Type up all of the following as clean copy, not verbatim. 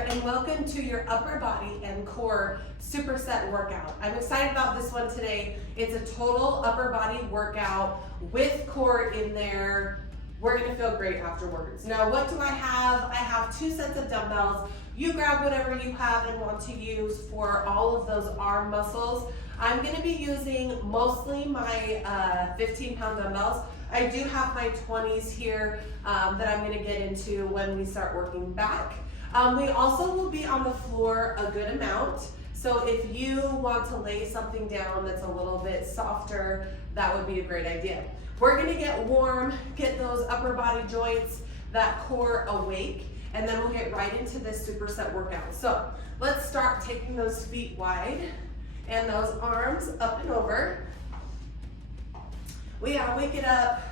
there, and welcome to your upper body and core superset workout. I'm excited about this one today. It's a total upper body workout with core in there. We're gonna feel great afterwards. Now, what do I have? I have 2 sets of dumbbells. You grab whatever you have and want to use for all of those arm muscles. I'm gonna be using mostly my 15-pound dumbbells. I do have my 20s here that I'm gonna get into when we start working back. We also will be on the floor a good amount. So if you want to lay something down that's a little bit softer, that would be a great idea. We're gonna get warm, get those upper body joints, that core awake, and then we'll get right into this superset workout. So let's start taking those feet wide and those arms up and over. We gotta wake it up,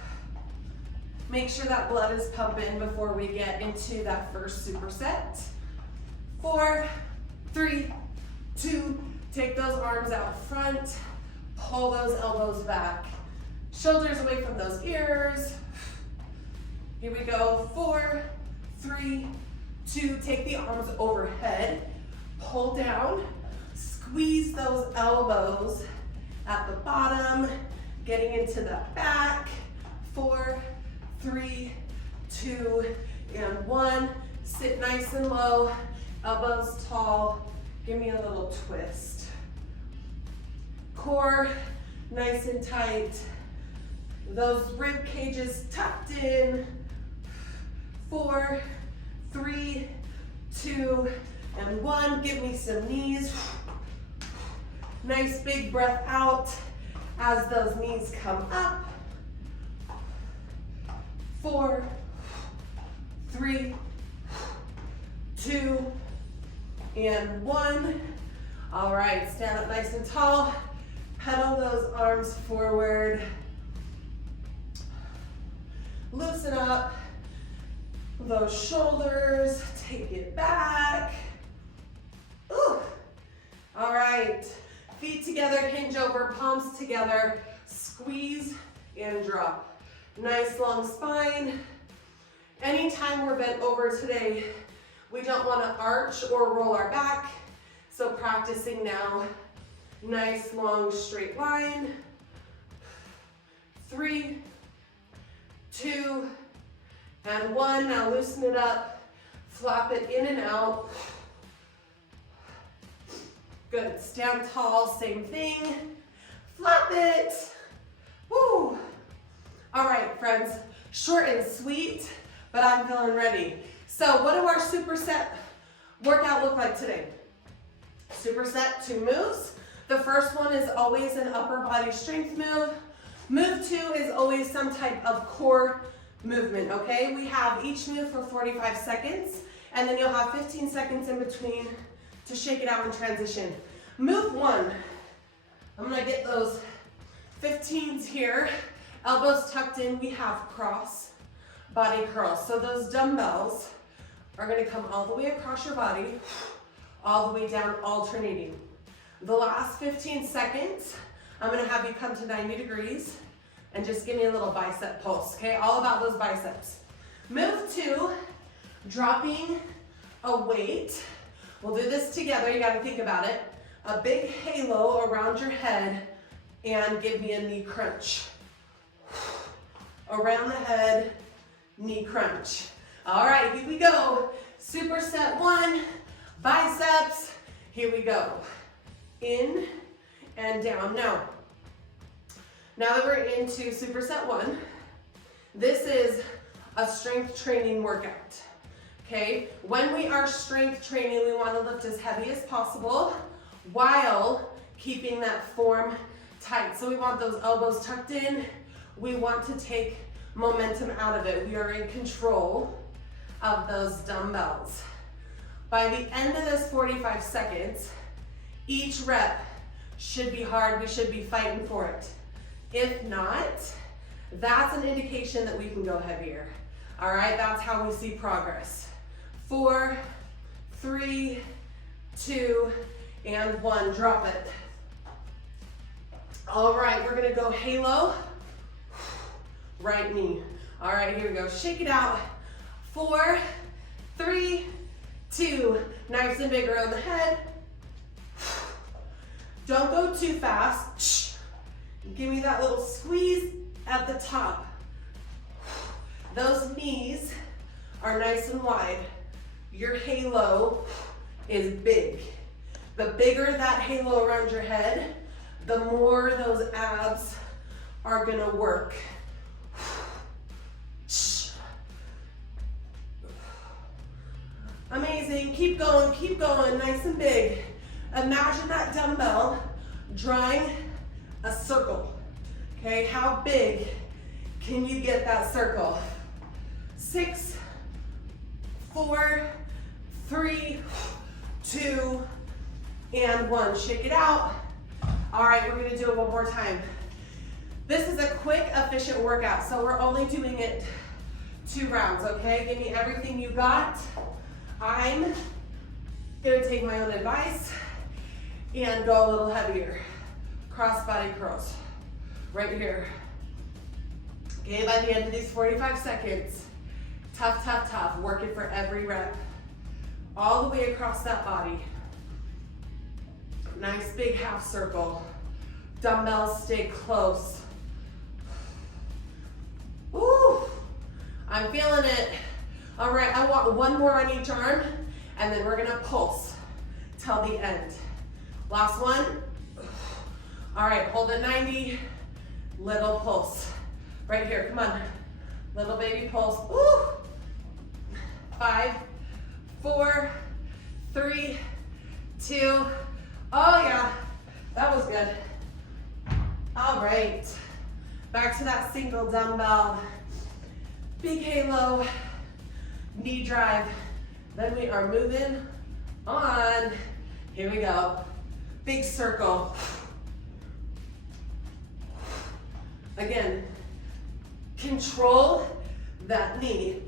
make sure that blood is pumping before we get into that first superset. 4, 3, 2, take those arms out front, pull those elbows back, shoulders away from those ears. Here we go, 4, 3, 2, take the arms overhead, pull down, squeeze those elbows at the bottom, getting into the back. 4, 3, 2, and 1. Sit nice and low, elbows tall. Give me a little twist. Core nice and tight. Those rib cages tucked in. 4, 3, 2, and 1. Give me some knees. Nice big breath out as those knees come up. 4, 3, 2, and 1. All right, stand up nice and tall. Pedal those arms forward. Loosen up those shoulders, take it back. Ooh. All right, feet together, hinge over, palms together, squeeze and drop. Nice long spine. Anytime we're bent over today, we don't want to arch or roll our back. So practicing now, nice long straight line. 3, 2, and 1. Now loosen it up, flap it in and out. Good, stand tall, same thing. Flap it. Woo. All right, friends, short and sweet, but I'm feeling ready. So what do our superset workout look like today? Superset 2 moves. The first one is always an upper body strength move. Move 2 is always some type of core movement, okay? We have each move for 45 seconds, and then you'll have 15 seconds in between to shake it out and transition. Move 1, I'm gonna get those 15s here. Elbows tucked in, we have cross body curls. So those dumbbells are gonna come all the way across your body, all the way down, alternating. The last 15 seconds, I'm gonna have you come to 90 degrees and just give me a little bicep pulse, okay? All about those biceps. Move 2, dropping a weight. We'll do this together, you gotta think about it. A big halo around your head and give me a knee crunch. Around the head, knee crunch. All right, here we go. Superset 1, biceps. Here we go. In and down. Now that we're into superset 1, this is a strength training workout, okay? When we are strength training, we want to lift as heavy as possible while keeping that form tight. So we want those elbows tucked in. We want to take momentum out of it. We are in control of those dumbbells. By the end of this 45 seconds, each rep should be hard. We should be fighting for it. If not, that's an indication that we can go heavier. All right, that's how we see progress. 4, 3, 2, and 1. Drop it. All right, we're gonna go halo, right knee. All right, here we go. Shake it out. 4, 3, 2, nice and big around the head. Don't go too fast. Give me that little squeeze at the top. Those knees are nice and wide. Your halo is big. The bigger that halo around your head, the more those abs are gonna work. Amazing, keep going, nice and big. Imagine that dumbbell drawing a circle. Okay, how big can you get that circle? 6, 4, 3, 2, and 1. Shake it out. All right, we're gonna do it one more time. This is a quick, efficient workout, so we're only doing it 2 rounds, okay? Give me everything you got. I'm gonna take my own advice and go a little heavier. Cross body curls, right here. Okay, by the end of these 45 seconds, tough, tough, tough, working for every rep. All the way across that body. Nice big half circle. Dumbbells stay close. Woo! I'm feeling it. All right, I want 1 more on each arm, and then we're gonna pulse till the end. Last one. All right, hold at 90. Little pulse. Right here, come on. Little baby pulse. Woo! 5, 4, 3, 2. Oh yeah, that was good. All right, back to that single dumbbell. Big halo, knee drive. Then we are moving on. Here we go. Big circle. Again, control that knee.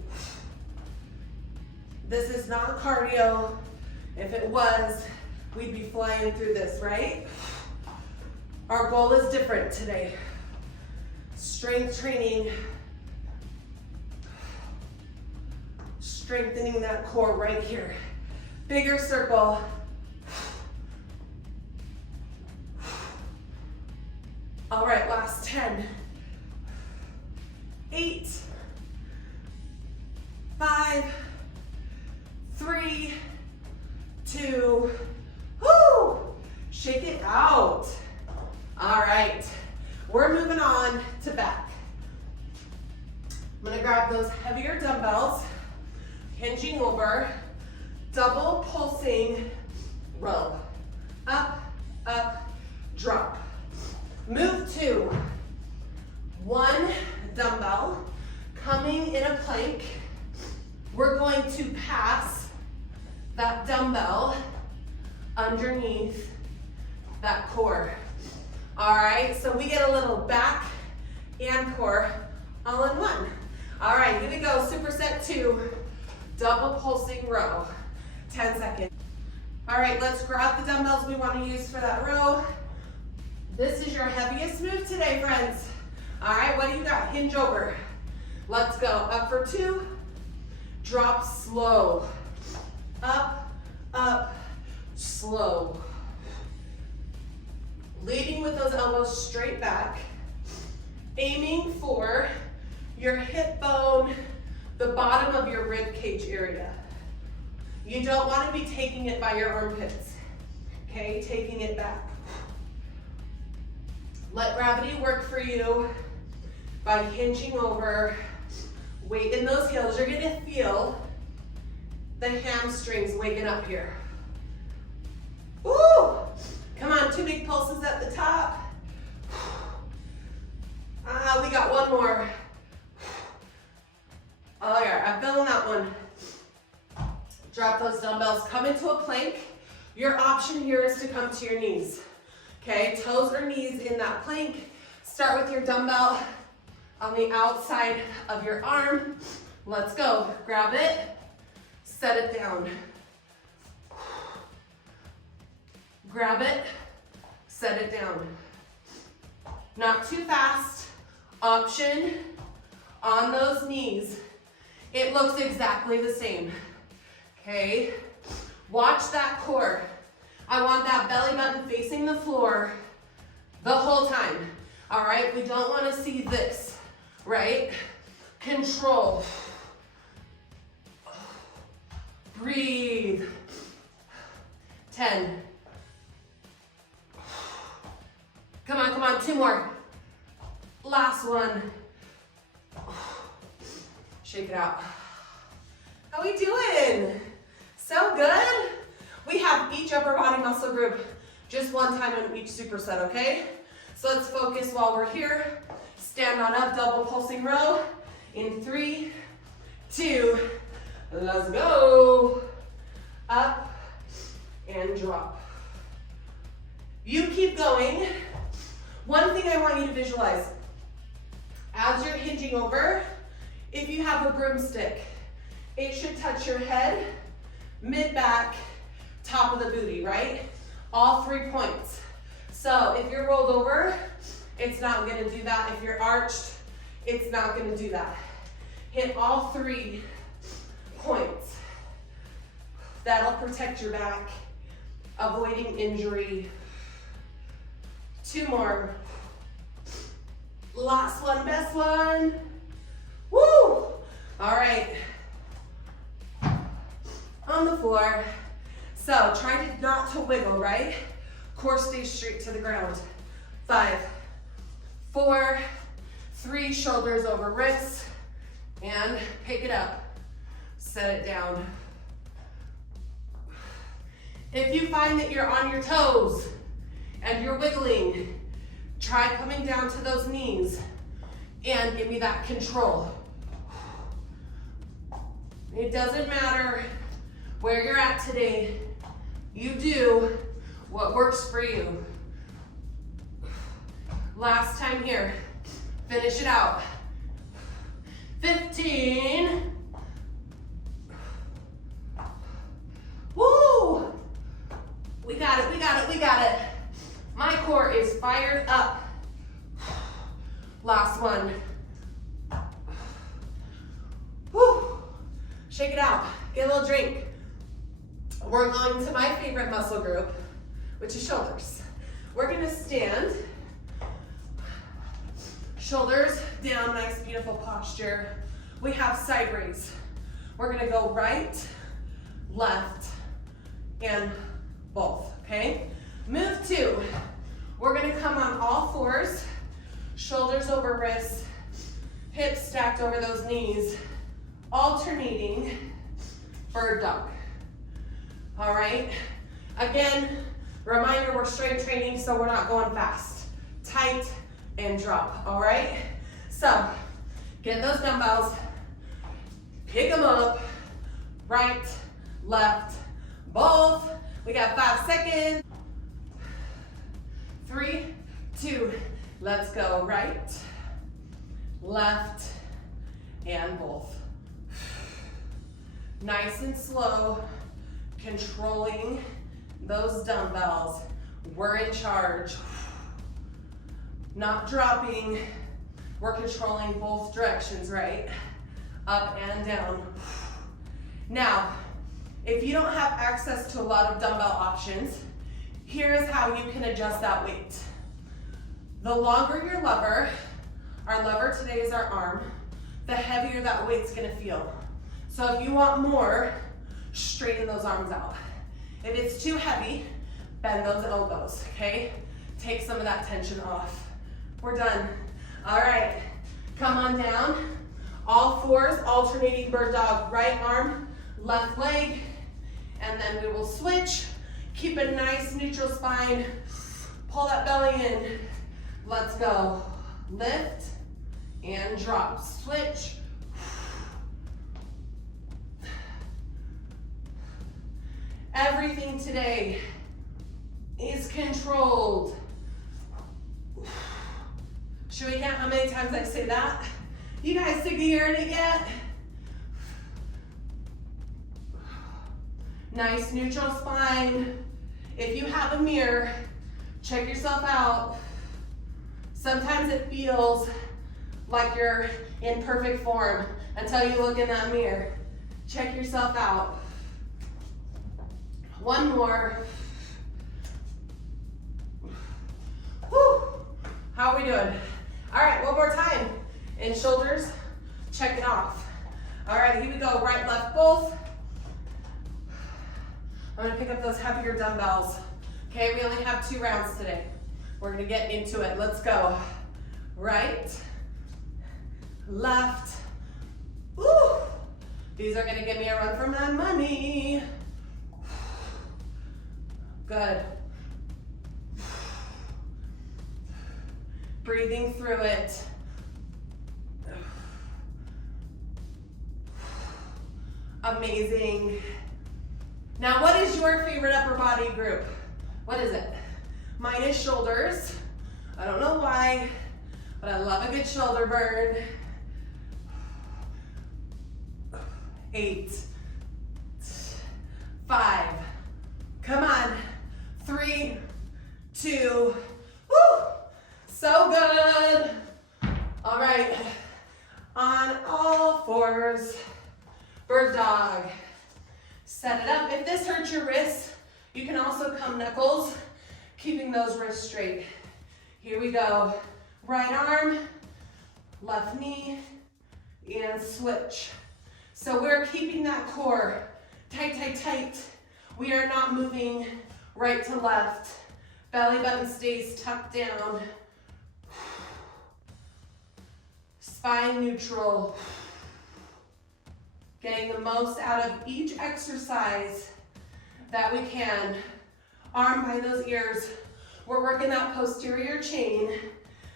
This is not cardio. If it was, we'd be flying through this, right? Our goal is different today. Strength training, strengthening that core right here. Bigger circle. All right, last 10. 8, 5, 3, 2, whoo! Shake it out. All right, we're moving on to back. I'm gonna grab those heavier dumbbells, hinging over, double pulsing row. Up, up, drop. Move to 1 dumbbell, coming in a plank. We're going to pass that dumbbell underneath that core. All right, so we get a little back and core all in one. All right, here we go, superset 2, double pulsing row, 10 seconds. All right, let's grab the dumbbells we want to use for that row. This is your heaviest move today, friends. All right, what do you got? Hinge over. Let's go, up for 2, drop slow. Up, up, slow. Leading with those elbows straight back. Aiming for your hip bone, the bottom of your rib cage area. You don't want to be taking it by your armpits, okay? Taking it back. Let gravity work for you by hinging over. Weight in those heels. You're gonna feel the hamstrings waking up here. Woo! Come on, 2 big pulses at the top. We got 1 more. Oh yeah, I'm feeling that one. Drop those dumbbells, come into a plank. Your option here is to come to your knees. Okay, toes or knees in that plank. Start with your dumbbell on the outside of your arm. Let's go, grab it, set it down. Grab it, set it down. Not too fast. Option on those knees. It looks exactly the same. Okay, Watch that core. I want that belly button facing the floor the whole time. All right, we don't want to see this, right? Control. Breathe. 10. Come on, come on, 2 more. Last one. Shake it out. How we doing? So good? We have each upper body muscle group just one time in each superset, okay? So let's focus while we're here. Stand on up, double pulsing row. In 3, 2, let's go. Up and drop. You keep going. One thing I want you to visualize, as you're hinging over, if you have a broomstick, it should touch your head, mid-back, top of the booty, right? All 3 points. So if you're rolled over, it's not gonna do that. If you're arched, it's not gonna do that. Hit all 3 points. That'll protect your back, avoiding injury. 2 more. Last one, best one. Woo! All right. On the floor. So try not to wiggle, right? Core stays straight to the ground. 5, 4, 3, shoulders over wrists, and pick it up. Set it down. If you find that you're on your toes and you're wiggling, try coming down to those knees and give me that control. It doesn't matter where you're at today. You do what works for you. Last time here. Finish it out. 15. Woo! We got it, we got it, we got it. My core is fired up. Last one. Woo! Shake it out. Get a little drink. We're going to my favorite muscle group, which is shoulders. We're gonna stand. Shoulders down, nice, beautiful posture. We have side raise. We're gonna go right, left, and both, okay? Move 2. We're gonna come on all 4s, shoulders over wrists, hips stacked over those knees, alternating bird dog. All right? Again, reminder, we're strength training, so we're not going fast. Tight and drop, all right? So, get those dumbbells, pick them up, right, left, both. We got 5 seconds. 3, 2, let's go. Right, left, and both. Nice and slow, controlling those dumbbells. We're in charge. Not dropping. We're controlling both directions, right? Up and down. Now, if you don't have access to a lot of dumbbell options, here's how you can adjust that weight. The longer your lever, our lever today is our arm, the heavier that weight's gonna feel. So if you want more, straighten those arms out. If it's too heavy, bend those elbows, okay? Take some of that tension off. We're done. All right, come on down. All 4s, alternating bird dog, right arm, left leg, and then we will switch. Keep a nice neutral spine. Pull that belly in. Let's go. Lift and drop. Switch. Everything today is controlled. Should we count how many times I say that? You guys sick of hearing it yet? Nice neutral spine. If you have a mirror, check yourself out. Sometimes it feels like you're in perfect form until you look in that mirror. Check yourself out. One more. Whew. How are we doing? All right, one more time. In shoulders, check it off. All right, here we go. Right, left, both. I'm gonna pick up those heavier dumbbells. Okay, we only have 2 rounds today. We're gonna get into it. Let's go. Right, left. Woo! These are gonna give me a run for my money. Good. Breathing through it. Amazing. Now, what is your favorite upper body group? What is it? Mine is shoulders. I don't know why, but I love a good shoulder burn. 8, 5, come on, 3, 2, woo! So good. All right, on all fours, bird dog. Set it up. If this hurts your wrists, you can also come knuckles, keeping those wrists straight. Here we go. Right arm, left knee, and switch. So we're keeping that core tight, tight, tight. We are not moving right to left. Belly button stays tucked down. Spine neutral. Getting the most out of each exercise that we can. Arm by those ears. We're working that posterior chain,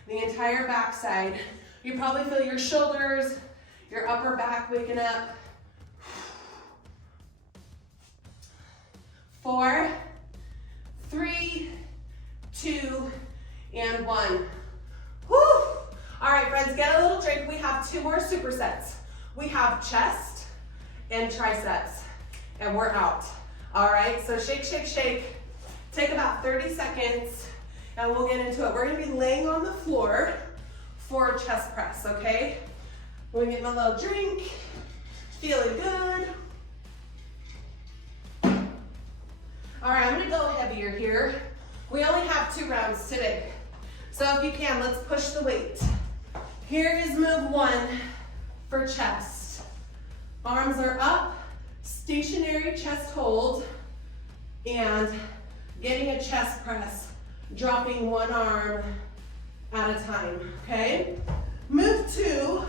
the entire backside. You probably feel your shoulders, your upper back waking up. 4, 3, 2, and 1. Whew! All right, friends, get a little drink. We have 2 more supersets. We have chest and triceps, and we're out. All right, so shake, shake, shake. Take about 30 seconds, and we'll get into it. We're gonna be laying on the floor for chest press, okay? I'm gonna get my little drink, feeling good. All right, I'm gonna go heavier here. We only have 2 rounds today. So if you can, let's push the weight. Here is move 1 for chest. Arms are up, stationary chest hold, and getting a chest press, dropping 1 arm at a time, okay? Move 2,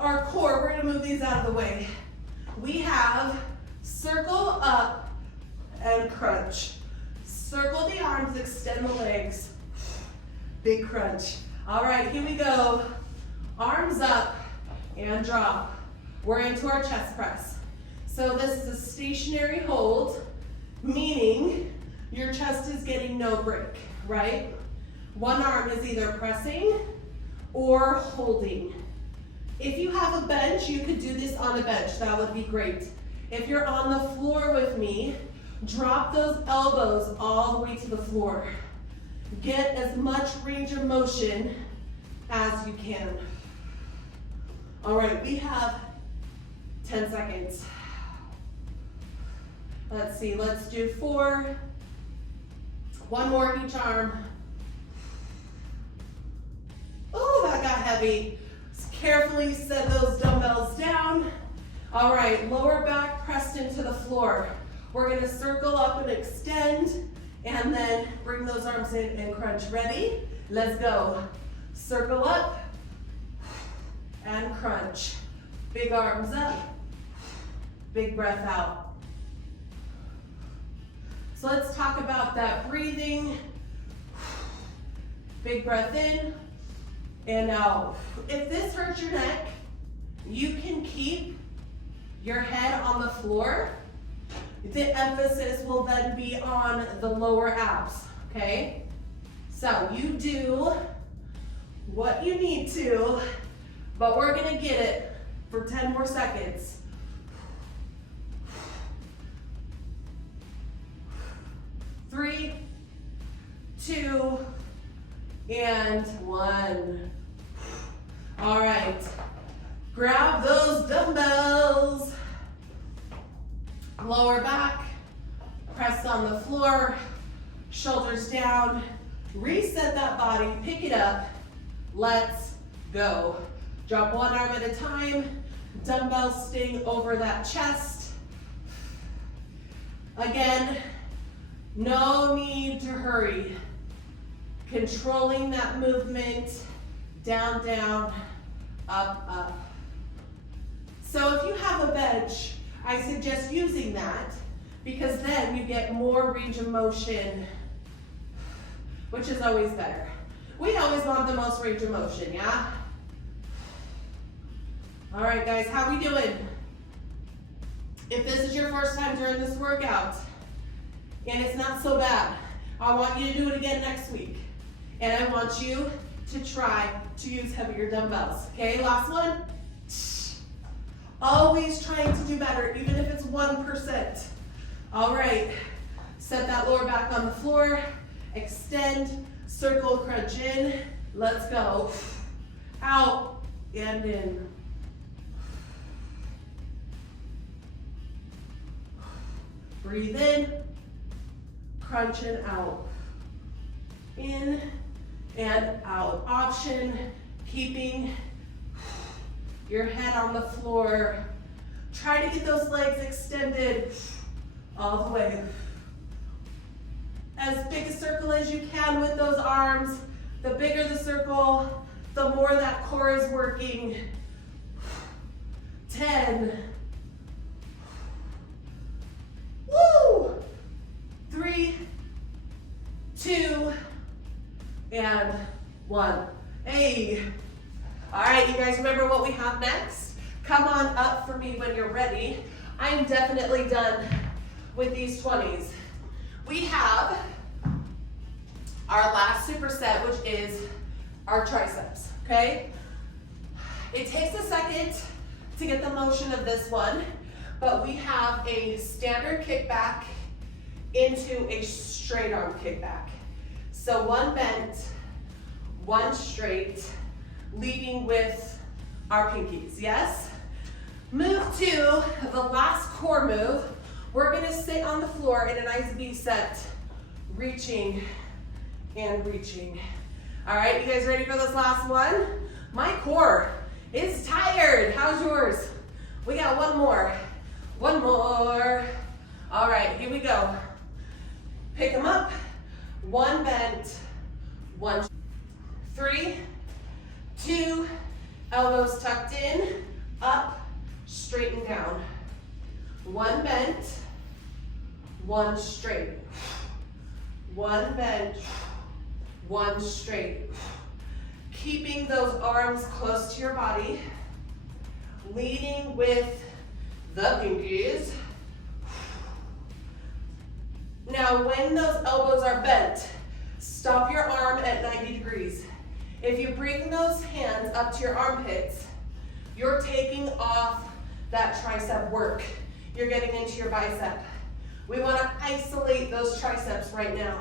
our core, we're gonna move these out of the way. We have circle up and crunch. Circle the arms, extend the legs. Big crunch. All right, here we go. Arms up and drop. We're into our chest press. So this is a stationary hold, meaning your chest is getting no break, right? 1 arm is either pressing or holding. If you have a bench, you could do this on a bench. That would be great. If you're on the floor with me, drop those elbows all the way to the floor. Get as much range of motion as you can. All right, we have 10 seconds. Let's see, let's do 4. 1 more each arm. Oh, that got heavy. Just carefully set those dumbbells down. All right, lower back pressed into the floor. We're gonna circle up and extend, and then bring those arms in and crunch. Ready? Let's go. Circle up and crunch. Big arms up, big breath out. So let's talk about that breathing. Big breath in and out. If this hurts your neck, you can keep your head on the floor. The emphasis will then be on the lower abs, okay? So you do what you need to, but we're gonna get it for 10 more seconds. 3, 2, and 1. All right, grab those dumbbells. Lower back, Press on the floor, shoulders down, reset that body, pick it up, let's go. Drop one arm at a time, dumbbells staying over that chest. Again, no need to hurry. Controlling that movement, down, down, up, up. So if you have a bench, I suggest using that because then you get more range of motion, which is always better. We always want the most range of motion, yeah? All right, guys, how we doing? If this is your first time during this workout, and it's not so bad, I want you to do it again next week. And I want you to try to use heavier dumbbells, okay? Last one. Always trying to do better, even if it's 1%. All right, set that lower back on the floor, extend, circle, crunch in. Let's go. Out and in. Breathe in, crunch and out. In and out. Option, keeping your head on the floor. Try to get those legs extended all the way. As big a circle as you can with those arms. The bigger the circle, the more that core is working. 10. Woo! 3, 2, and 1. Hey. All right, you guys remember what we have next? Come on up for me when you're ready. I'm definitely done with these 20s. We have our last superset, which is our triceps, okay? It takes a second to get the motion of this one, but we have a standard kickback into a straight arm kickback. So one bent, one straight, leading with our pinkies, yes? Move to the last core move. We're gonna sit on the floor in a nice V-set, reaching and reaching. All right, you guys ready for this last one? My core is tired. How's yours? We got one more. One more. All right, here we go. Pick them up. One bent, one. 3, 2, elbows tucked in, up, straighten down. One bent, one straight. One bent, one straight. Keeping those arms close to your body, leading with the pinkies. Now, when those elbows are bent, stop your arm at 90 degrees. If you bring those hands up to your armpits, you're taking off that tricep work. You're getting into your bicep. We want to isolate those triceps right now.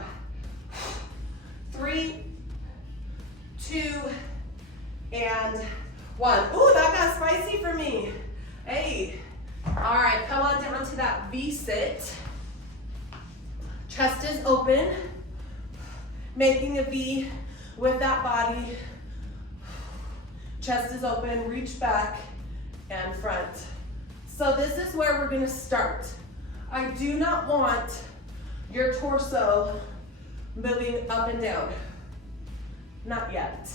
3, 2, and 1. Ooh, that got spicy for me. Hey. All right, come on down to that V-sit. Chest is open. Making a V with that body. Chest is open, reach back and front. So this is where we're gonna start. I do not want your torso moving up and down. Not yet.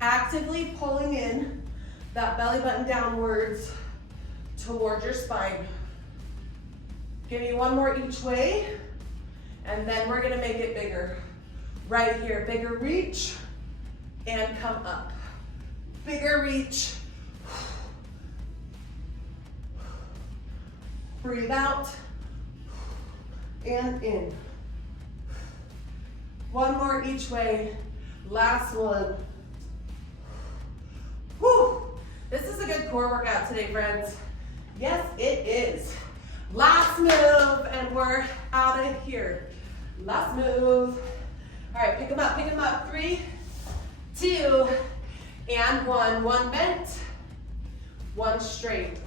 Actively pulling in that belly button downwards toward your spine. Give me one more each way, and then we're gonna make it bigger. Right here, bigger reach, and come up. Bigger reach. Breathe out, and in. One more each way, last one. Whew. This is a good core workout today, friends. Yes, it is. Last move, and we're out of here. Last move. All right, pick them up, pick them up. 3, 2, and 1. One bent, one straight.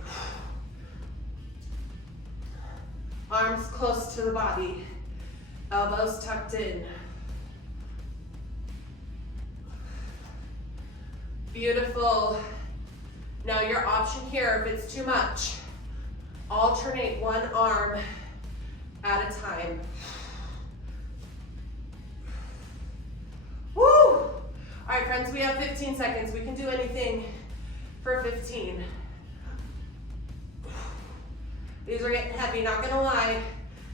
Arms close to the body. Elbows tucked in. Beautiful. Now your option here, if it's too much, alternate one arm at a time. Woo! All right, friends, we have 15 seconds. We can do anything for 15. These are getting heavy, not gonna lie.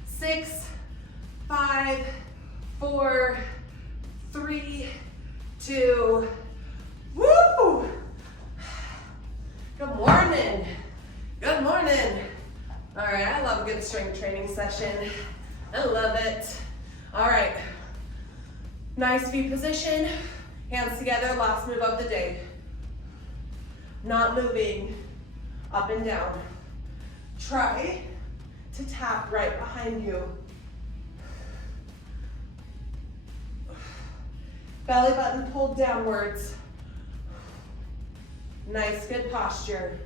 6, 5, 4, 3, 2, woo! Good morning. Good morning. All right, I love a good strength training session. I love it. All right, nice feet position, hands together, last move of the day. Not moving up and down. Try to tap right behind you. Belly button pulled downwards. Nice, good posture.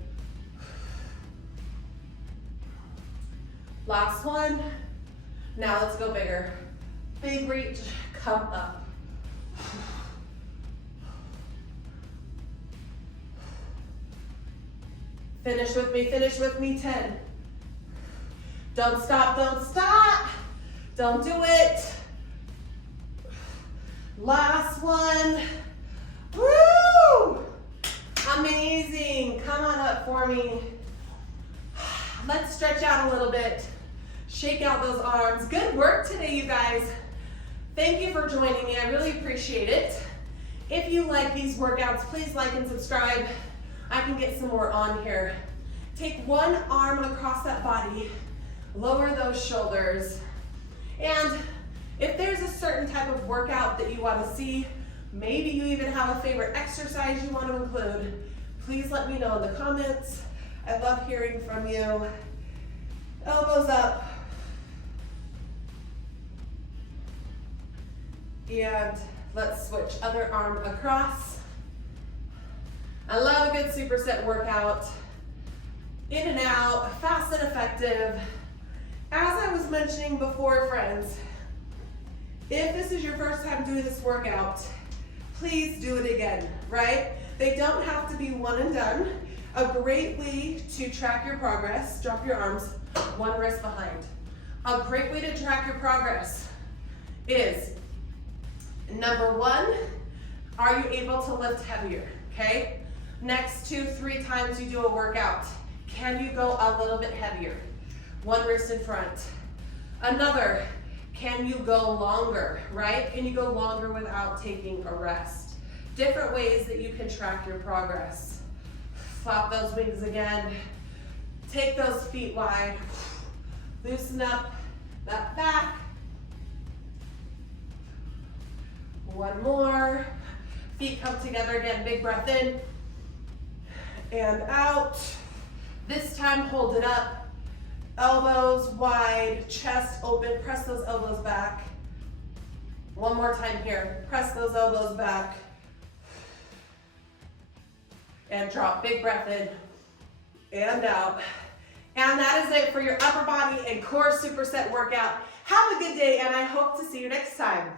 Last one. Now let's go bigger. Big reach, come up. Finish with me, 10. Don't stop, don't stop. Don't do it. Last one. Woo! Amazing. Come on up for me. Let's stretch out a little bit. Shake out those arms. Good work today, you guys. Thank you for joining me. I really appreciate it. If you like these workouts, please like and subscribe. I can get some more on here. Take one arm across that body. Lower those shoulders. And if there's a certain type of workout that you want to see, maybe you even have a favorite exercise you want to include, please let me know in the comments. I love hearing from you. Elbows up. And let's switch other arm across. I love a good superset workout. In and out, fast and effective. As I was mentioning before, friends, if this is your first time doing this workout, please do it again, right? They don't have to be one and done. A great way to track your progress, drop your arms, one wrist behind. A great way to track your progress is, number one, are you able to lift heavier, okay? Next 2-3 times you do a workout, can you go a little bit heavier? One wrist in front. Another, can you go longer, right? Can you go longer without taking a rest? Different ways that you can track your progress. Flap those wings again. Take those feet wide. Loosen up that back. One more. Feet come together again. Big breath in and out. This time, hold it up. Elbows wide, chest open. Press those elbows back. One more time here. Press those elbows back. And drop. Big breath in and out. And that is it for your upper body and core superset workout. Have a good day, and I hope to see you next time.